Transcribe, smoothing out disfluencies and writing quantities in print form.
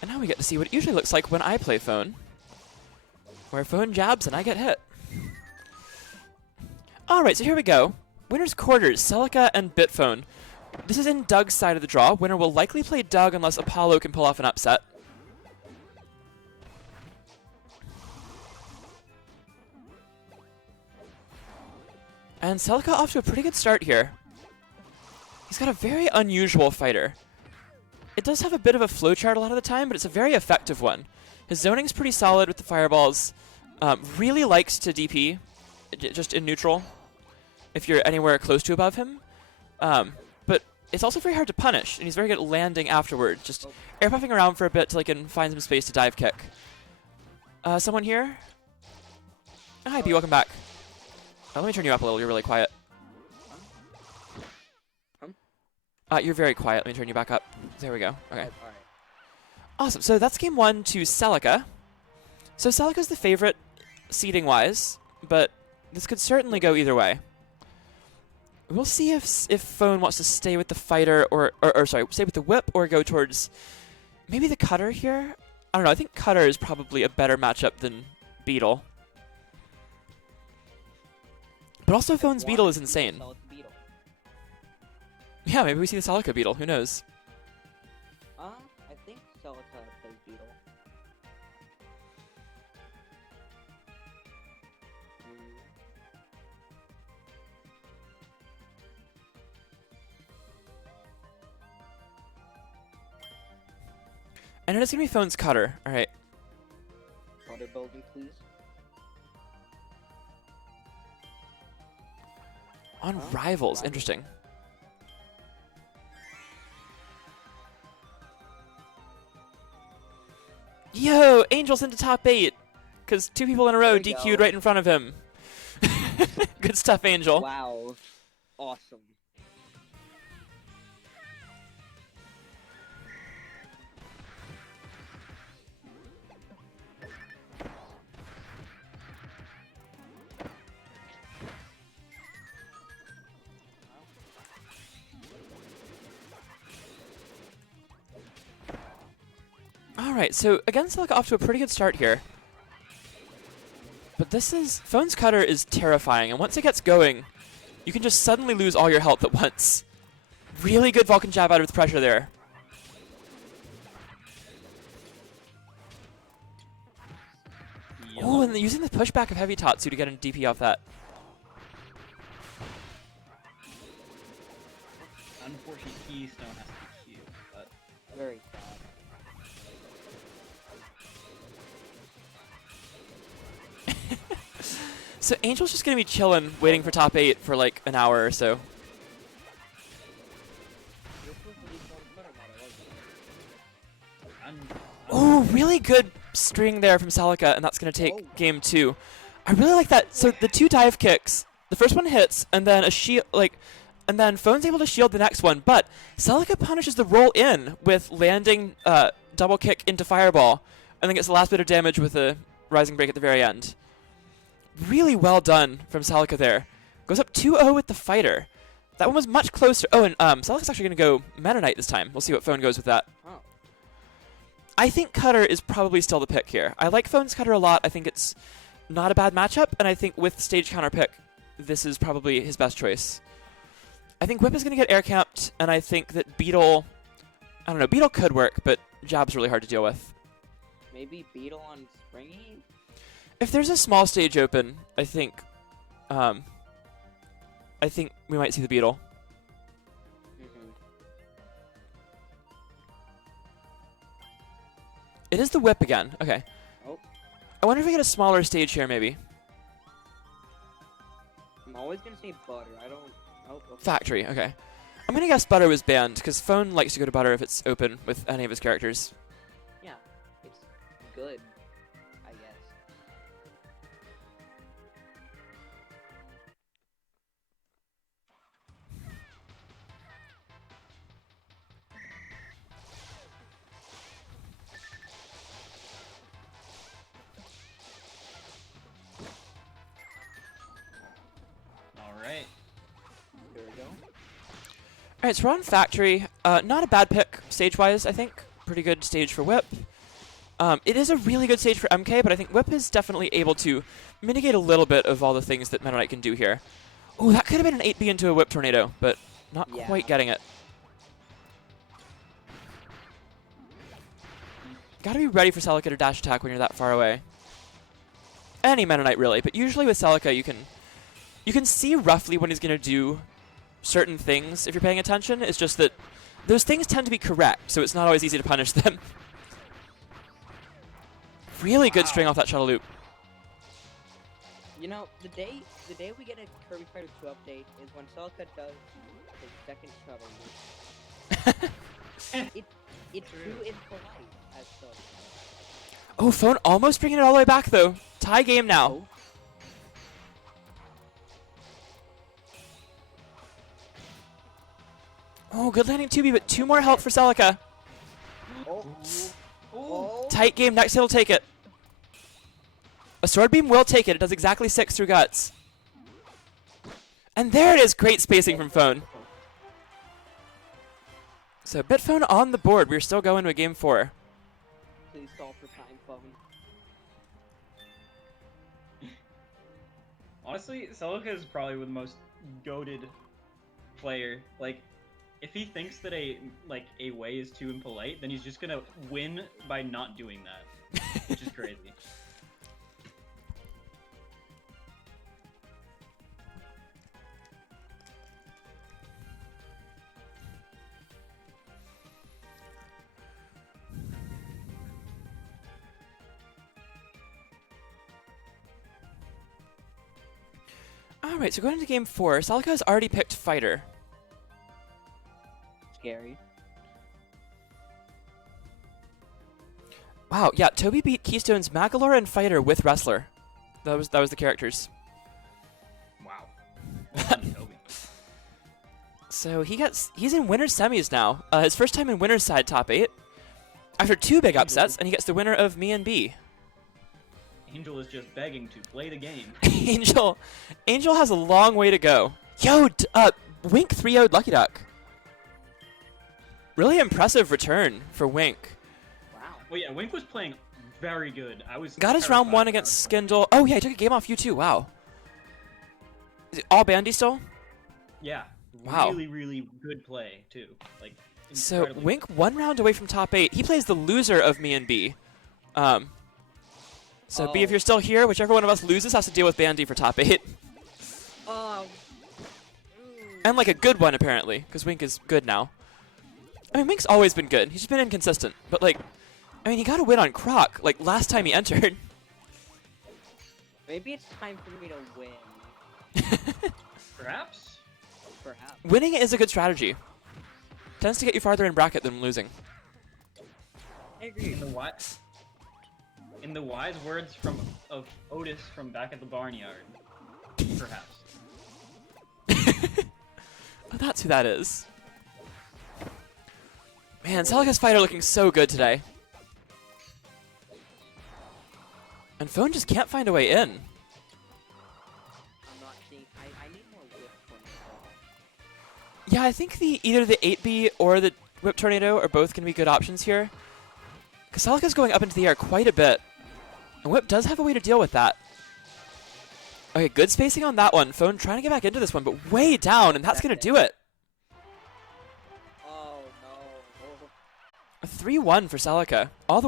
And now we get to see what it usually looks like when I play phone. Where phone jabs and I get hit. Alright, so here we go. Winner's quarters, Celica and Bitphone. This is in Doug's side of the draw. Winner will likely play Doug unless Apollo can pull off an upset. And Celica off to a pretty good start here. He's got a very unusual fighter. It does have a bit of a flowchart a lot of the time, but it's a very effective one. His zoning's pretty solid with the fireballs. Really likes to DP, just in neutral, if you're anywhere close to above him. But it's also very hard to punish, and he's very good at landing afterwards. Just air puffing around for a bit till he can find some space to dive kick. Someone here? Hi, B, welcome back. Let me turn you up a little. You're really quiet. You're very quiet. Let me turn you back up. There we go. Okay. Alright. Awesome. So that's game 1 to Celica. So Celica's the favorite seeding-wise, but this could certainly go either way. We'll see if Phone wants to stay with the fighter or sorry, stay with the whip or go towards maybe the cutter here. I don't know. I think cutter is probably a better matchup than beetle. But also Phone's beetle is insane. Yeah, maybe we see the Celica beetle. Who knows? I think Celica plays beetle. And it is going to be Phone's cutter. All right. Water building, please. On rivals. Interesting. Yo, Angel's into top 8. Because 2 people in a row DQ'd right in front of him. Good stuff, Angel. Wow. Awesome. Alright, so again, Celica off to a pretty good start here. But this is... Phone's cutter is terrifying, and once it gets going, you can just suddenly lose all your health at once. Really good Vulcan jab out of the pressure there. Oh, and using the pushback of Heavy Tatsu to get a DP off that. Unfortunately, Keystone has to be cute, but Very sad. So Angel's just going to be chilling, waiting for top 8 for like an hour or so. Oh, really good string there from Celica, and that's going to take game 2. I really like that. So the 2 dive kicks, the first one hits, and then a shield, and then Phone's able to shield the next one. But Celica punishes the roll in with landing double kick into fireball, and then gets the last bit of damage with a rising break at the very end. Really well done from Celica there. Goes up 2-0 with the fighter. That one was much closer. Oh, and Celica's actually going to go Meta Knight this time. We'll see what Phone goes with that. Oh. I think cutter is probably still the pick here. I like Phone's cutter a lot. I think it's not a bad matchup, and I think with stage counter pick, this is probably his best choice. I think whip is going to get air camped, and I think that beetle... I don't know, beetle could work, but jab's really hard to deal with. Maybe beetle on springy? If there's a small stage open, I think we might see the beetle. It is the whip again. Okay. Oh. I wonder if we get a smaller stage here, maybe. I'm always gonna say butter. I don't. Oh, okay. Factory. Okay. I'm gonna guess butter was banned because Phone likes to go to butter if it's open with any of his characters. Yeah, it's good, I guess. alright. Here we go. Alright, so we're on Factory. Not a bad pick stage-wise, I think. Pretty good stage for whip. It is a really good stage for MK, but I think Whip is definitely able to mitigate a little bit of all the things that Meta Knight can do here. Oh, that could have been an 8B into a Whip Tornado, but not Yeah. quite getting it. Gotta be ready for Celica to dash attack when you're that far away. Any Meta Knight, really, but usually with Celica, you can see roughly when he's going to do certain things if you're paying attention. It's just that those things tend to be correct, so it's not always easy to punish them. Really good string off that shuttle loop. You know, the day we get a Kirby Fighter 2 update is when Celica does his second shuttle loop. It's too impolite as such. Oh, Phone almost bringing it all the way back, though. Tie game now. Oh, good landing 2B, but 2 more help for Celica. Oh. Oh. Tight game, next hit will take it. A Sword Beam will take it. It does exactly 6 through Guts. And there it is. Great spacing from Phone. So Bitphone on the board. We're still going to a game 4. Please stall for time, Phone. Honestly, Celica is probably the most goated player. Like, if he thinks that a way is too impolite, then he's just gonna win by not doing that, which is crazy. Alright, so going into game 4, Celica has already picked Fighter. Scary. Wow, yeah, Toby beat Keystone's Magalore and Fighter with Wrestler. That was the characters. Wow. Well done, Toby. So he's in winner's semis now. His first time in winner's side top 8. After 2 big upsets, and he gets the winner of me and B. Angel is just begging to play the game. Angel has a long way to go. Yo, Wink 3-0'd Lucky Duck. Really impressive return for Wink. Wow. Well, yeah, Wink was playing very good. I was Got his round 1 against Skindle. Oh yeah, he took a game off you too. Wow. Is it all Bandy still? Yeah. Wow. Really, really good play too. Like. So incredibly Wink good. 1 round away from top 8. He plays the loser of me and B. So B, if Oh. you're still here, whichever one of us loses has to deal with Bandy for top 8. Oh. And like a good one apparently, because Wink is good now. I mean, Wink's always been good. He's just been inconsistent. But like, I mean, he got a win on Croc like last time he entered. Maybe it's time for me to win. Perhaps. Perhaps. Winning is a good strategy. Tends to get you farther in bracket than losing. I agree. In the wise words of Otis from back at the barnyard, perhaps. Oh, that's who that is. Man, Celica's Fighter looking so good today. And Phone just can't find a way in. I'm not seeing. I need more whip from the Yeah, I think either the 8B or the Whip Tornado are both going to be good options here. Because Celica's going up into the air quite a bit. And Whip does have a way to deal with that. Okay, good spacing on that one. Phone trying to get back into this one, but way down, and that's going to do it. Oh no. A 3-1 for Celica. All the